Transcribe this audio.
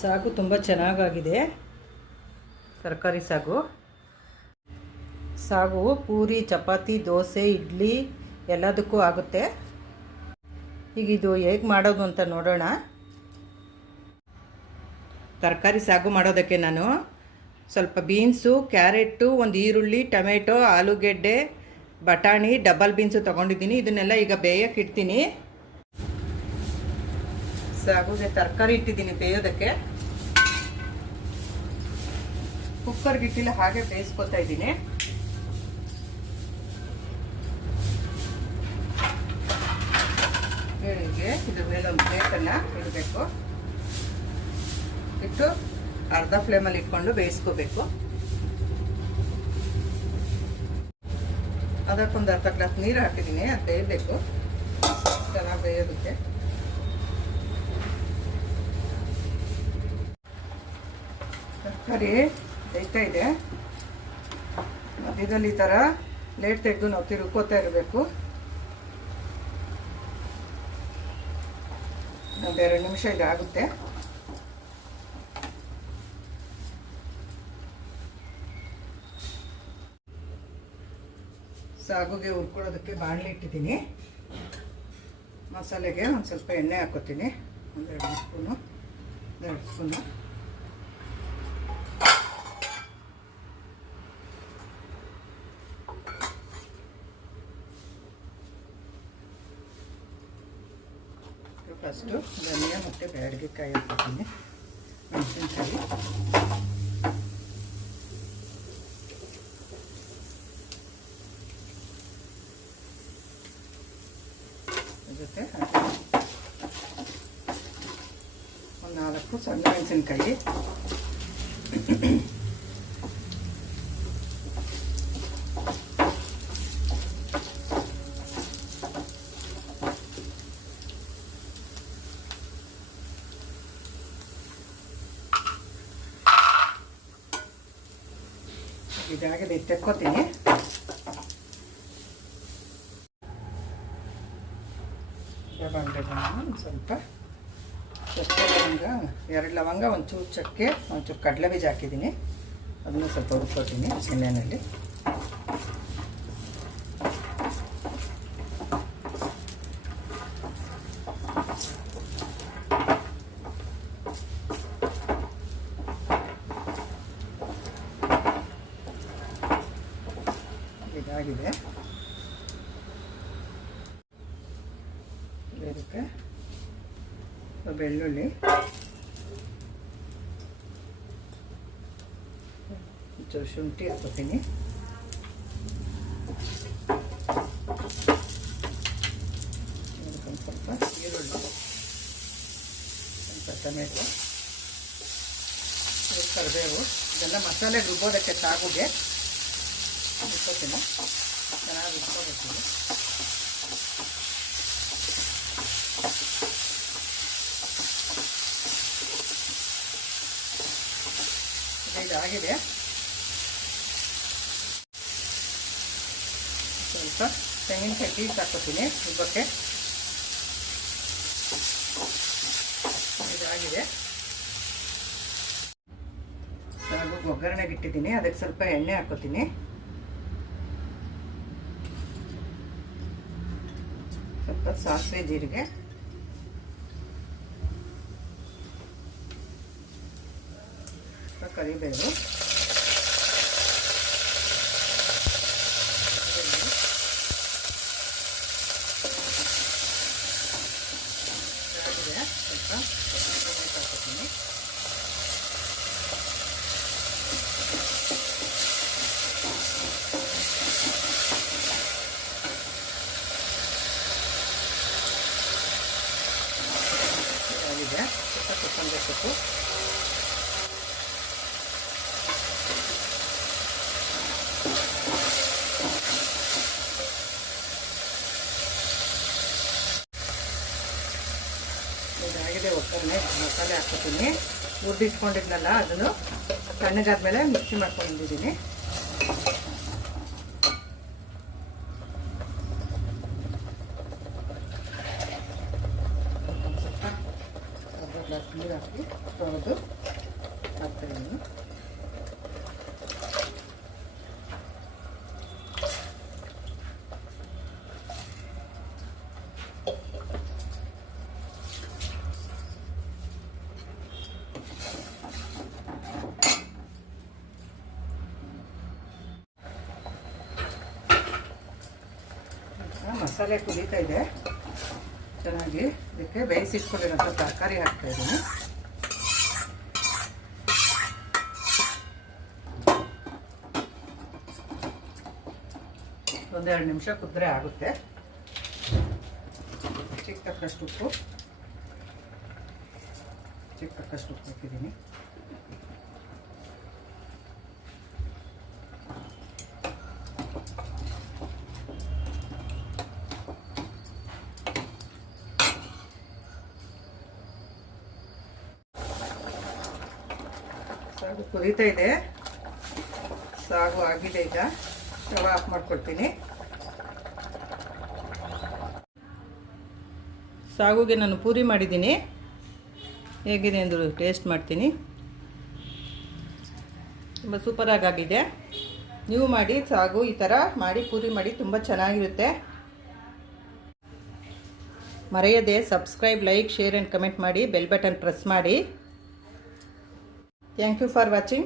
ಸಾಗು ತುಂಬ ಚೆನ್ನಾಗಾಗಿದೆ. ತರಕಾರಿ ಸಾಗು ಪೂರಿ, ಚಪಾತಿ, ದೋಸೆ, ಇಡ್ಲಿ ಎಲ್ಲದಕ್ಕೂ ಆಗುತ್ತೆ. ಈಗ ಇದು ಹೇಗೆ ಮಾಡೋದು ಅಂತ ನೋಡೋಣ. ತರಕಾರಿ ಸಾಗು ಮಾಡೋದಕ್ಕೆ ನಾನು ಸ್ವಲ್ಪ ಬೀನ್ಸು, ಕ್ಯಾರೆಟು, ಒಂದು ಈರುಳ್ಳಿ, ಟೊಮೆಟೊ, ಆಲೂಗೆಡ್ಡೆ, ಬಟಾಣಿ, ಡಬಲ್ ಬೀನ್ಸು ತೊಗೊಂಡಿದ್ದೀನಿ. ಇದನ್ನೆಲ್ಲ ಈಗ ಬೇಯಕ್ಕೆ ಇಡ್ತೀನಿ. ಸಾಗುಗೆ ತರಕಾರಿ ಇಟ್ಟಿದ್ದೀನಿ ಬೇಯೋದಕ್ಕೆ. ಕುಕ್ಕರ್ಗೆ ಇಟ್ಟಿಲ್ಲ, ಹಾಗೆ ಬೇಯಿಸ್ಕೊತಾ ಇದ್ದೀನಿ. ಹೀಗೆ ಇದ್ರ ಮೇಲೆ ಒಂದು ಪ್ಲೇಟನ್ನು ಇಡಬೇಕು. ಇಟ್ಟು ಅರ್ಧ ಫ್ಲೇಮಲ್ಲಿ ಇಟ್ಕೊಂಡು ಬೇಯಿಸ್ಕೋಬೇಕು. ಅದಕ್ಕೊಂದು ಅರ್ಧ ಗ್ಲಾಸ್ ನೀರು ಹಾಕಿದ್ದೀನಿ, ಅದು ಬೇಯಬೇಕು, ಚೆನ್ನಾಗಿ ಬೇಯೋದಕ್ಕೆ. ತರಕಾರಿ ಬೇಯ್ತಾ ಇದೆ. ಮಧ್ಯದಲ್ಲಿ ಈ ಥರ ಲೇಟ್ ತೆಗೆದು ನಾವು ತಿರುಗ್ಕೋತಾ ಇರಬೇಕು. ಒಂದು 2 ನಿಮಿಷ ಇದಾಗುತ್ತೆ. ಸಾಗುಗೆ ಹುರ್ಕೊಳ್ಳೋದಕ್ಕೆ ಬಾಣಲೆ ಇಟ್ಟಿದ್ದೀನಿ. ಮಸಾಲೆಗೆ ಒಂದು ಸ್ವಲ್ಪ ಎಣ್ಣೆ ಹಾಕೋತೀನಿ, 1-2 ಸ್ಪೂನು. ಫಸ್ಟು ಧನಿಯಾ ಮತ್ತು ಬ್ಯಾಡಗಿ ಕಾಯಿ ಹಾಕ್ತೀನಿ, ಮೆಣಸಿನ್ಕಾಯಿ, ಜೊತೆ ಒಂದು 4 ಸಣ್ಣ ಮೆಣಸಿನ್ಕಾಯಿ, ಇದಾಗಿದೆ, ತೆಕ್ಕೋತೀನಿ. ಒಂದು ಸ್ವಲ್ಪ ಚಕ್ಕೆ, ಲವಂಗ, 2 ಲವಂಗ, ಒಂಚೂರು ಚಕ್ಕೆ, ಒಂಚೂರು ಕಡಲೆ ಬೀಜ ಹಾಕಿದ್ದೀನಿ. ಅದನ್ನು ಸ್ವಲ್ಪ ಹುರ್ಕೋತೀನಿ ಎಣ್ಣೆಯಲ್ಲಿ. ಇದಾಗಿದೆ. ಇದಕ್ಕೆ ಬೆಳ್ಳುಳ್ಳಿ, ಒಂಚೂರು ಶುಂಠಿ ಹಾಕೋತೀನಿ, ಒಂದು ಸ್ವಲ್ಪ ಈರುಳ್ಳಿ, ಸ್ವಲ್ಪ ಟೊಮೆಟೊ, ಕರಿಬೇವು. ಇದೆಲ್ಲ ಮಸಾಲೆ ರುಬ್ಬೋದಕ್ಕೆ ಸಾಗುಗೆ ಇಟ್ಕೋತೀನಿ, ಚೆನ್ನಾಗಿ ಇಟ್ಕೋಬೇಕು. ಇದಾಗಿದೆ. ಸ್ವಲ್ಪ ತೆಂಗಿನಕಾಯಿ ಪೀಸ್ ಹಾಕೋತೀನಿ ರುಬ್ಬಕ್ಕೆ. ಇದಾಗಿದೆ. ಸಾಗು ಒಗ್ಗರಣೆಗೆ ಇಟ್ಟಿದ್ದೀನಿ, ಅದಕ್ಕೆ ಸ್ವಲ್ಪ ಎಣ್ಣೆ ಹಾಕೋತೀನಿ. ಸ್ವಲ್ಪ ಸಾಸಿವೆ, ಜೀರಿಗೆ, ಕರಿಬೇವು, ಸ್ವಲ್ಪ ಹಾಕೋತೀನಿ. ಇದಾಗಿದೆ. ಸ್ವಲ್ಪ ಕೊತ್ತಂಬರಿ ಸೊಪ್ಪು, ಇದಾಗಿದೆ. ಒಗ್ಗರಣೆ ಮಸಾಲೆ ಹಾಕ್ಕೊತೀನಿ. ಹುರಿದಿಟ್ಕೊಂಡಿದ್ನಲ್ಲ ಅದನ್ನು ತಣ್ಣಗಾದ್ಮೇಲೆ ಮಿಕ್ಸಿ ಮಾಡ್ಕೊಂಡಿದ್ದೀನಿ. ಸ್ವಲ್ಪ ಗ್ಲಾಸ್ ನೀರು ಹಾಕಿ ತೊಳೆದು ಹಾಕ್ತಾಯಿದ್ದೀನಿ. ಮಸಾಲೆ ಕುದೀತಾ ಇದೆ ಚೆನ್ನಾಗಿ. ಇದಕ್ಕೆ ಬೇಯಿಸಿಟ್ಕೊಂಡಿರೋಂಥ ತರಕಾರಿ ಹಾಕ್ತಾಯಿದ್ದೀನಿ. ಒಂದೆರಡು ನಿಮಿಷ ಕುದ್ರೆ ಆಗುತ್ತೆ. ಚಿಕ್ಕಷ್ಟು ಉಪ್ಪು ಹಾಕಿದ್ದೀನಿ. ಸಾಗು ಕುದೀತಾ ಇದೆ. ಸಾಗು ಆಗಿದೆ. ಈಗ ಸ್ಟವ್ ಆಫ್ ಮಾಡ್ಕೊಳ್ತೀನಿ. ಸಾಗುಗೆ ನಾನು ಪೂರಿ ಮಾಡಿದ್ದೀನಿ. ಹೇಗಿದೆ ಅಂದರು ಟೇಸ್ಟ್ ಮಾಡ್ತೀನಿ. ತುಂಬ ಸೂಪರಾಗಿ ಆಗಿದೆ. ನೀವು ಮಾಡಿ ಸಾಗು ಈ ಥರ ಮಾಡಿ ಪೂರಿ ಮಾಡಿ, ತುಂಬ ಚೆನ್ನಾಗಿರುತ್ತೆ. ಮರೆಯದೆ subscribe, like, share and comment ಮಾಡಿ. ಬೆಲ್ ಬಟನ್ ಪ್ರೆಸ್ ಮಾಡಿ. Thank you for watching.